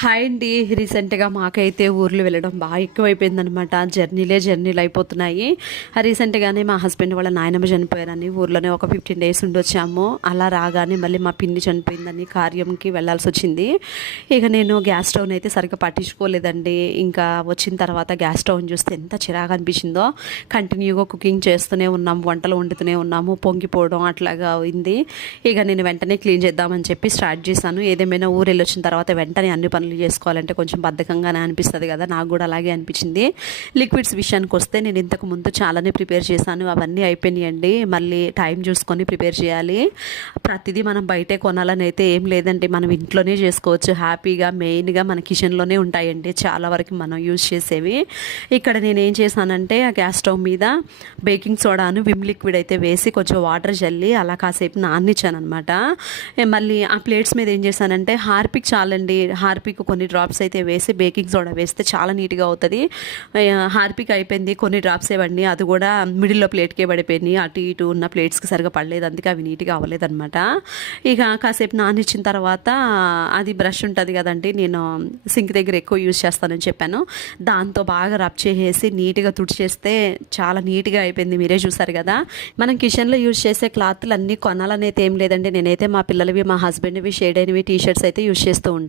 Hi అండి. రీసెంట్గా మాకైతే ఊర్లు వెళ్ళడం బాగా ఎక్కువైపోయిందనమాట. జర్నీలు అయిపోతున్నాయి. రీసెంట్గానే మా హస్బెండ్ వాళ్ళ నాయనమ్మ చనిపోయారని ఊర్లోనే ఒక 15 డేస్ ఉండొచ్చాము. అలా రాగానే మళ్ళీ మా పిన్ని చనిపోయిందని కార్యంకి వెళ్ళాల్సి వచ్చింది. ఇక నేను గ్యాస్ స్టవ్ని అయితే సరిగ్గా పట్టించుకోలేదండి. ఇంకా వచ్చిన తర్వాత గ్యాస్ స్టవ్ని చూస్తే ఎంత చిరాగా అనిపించిందో. కంటిన్యూగా కుకింగ్ చేస్తూనే ఉన్నాము, వంటలు వండుతూనే ఉన్నాము, పొంగిపోవడం అట్లాగా అయింది. ఇక నేను వెంటనే క్లీన్ చేద్దామని చెప్పి స్టార్ట్ చేశాను. ఏదేమైనా ఊరు వెళ్ళొచ్చిన తర్వాత వెంటనే అన్ని పనులు చేసుకోవాలంటే కొంచెం బద్ధకంగానే అనిపిస్తుంది కదా, నాకు కూడా అలాగే అనిపించింది. లిక్విడ్స్ విషయానికి వస్తే నేను ఇంతకు ముందు చాలానే ప్రిపేర్ చేశాను, అవన్నీ అయిపోయినాయండి. మళ్ళీ టైం చూసుకొని ప్రిపేర్ చేయాలి. ప్రతిదీ మనం బయటే కొనాలని అయితే ఏం లేదండి, మనం ఇంట్లోనే చేసుకోవచ్చు హ్యాపీగా. మెయిన్గా మన కిచెన్లోనే ఉంటాయండి చాలా వరకు మనం యూజ్ చేసేవి. ఇక్కడ నేను ఏం చేశానంటే ఆ గ్యాస్ స్టవ్ మీద బేకింగ్ సోడాను విమ్ లిక్విడ్ అయితే వేసి కొంచెం వాటర్ జల్లి అలా కాసేపు నాననిచ్చాను అనమాట. మళ్ళీ ఆ ప్లేట్స్ మీద ఏం చేశానంటే హార్పిక్ చాలండి, హార్పిక్ కొన్ని డ్రాప్స్ అయితే వేసి బేకింగ్ సోడా వేస్తే చాలా నీట్గా అవుతుంది. హార్పిక్ అయిపోయింది, కొన్ని డ్రాప్స్ ఇవ్వండి, అది కూడా మిడిల్లో ప్లేట్కే పడిపోయింది. అటు ఇటు ఉన్న ప్లేట్స్కి సరిగా పడలేదు, అందుకే అవి నీట్గా అవ్వలేదన్నమాట. ఇక కాసేపు నానిచ్చిన తర్వాత అది బ్రష్ ఉంటుంది కదండి, నేను సింక్ దగ్గర ఎక్కువ యూజ్ చేస్తానని చెప్పాను, దాంతో బాగా రబ్ చేసేసి నీట్గా తుడిచేస్తే చాలా నీట్గా అయిపోయింది. మీరే చూసారు కదా. మనం కిచెన్లో యూజ్ చేసే క్లాత్లు అన్నీ కొనాలనైతే ఏం లేదండి. నేనైతే మా పిల్లలవి మా హస్బెండ్వి షేడ్ అయినవి టీ షర్ట్స్ అయితే యూజ్ చేస్తూ ఉంటాను.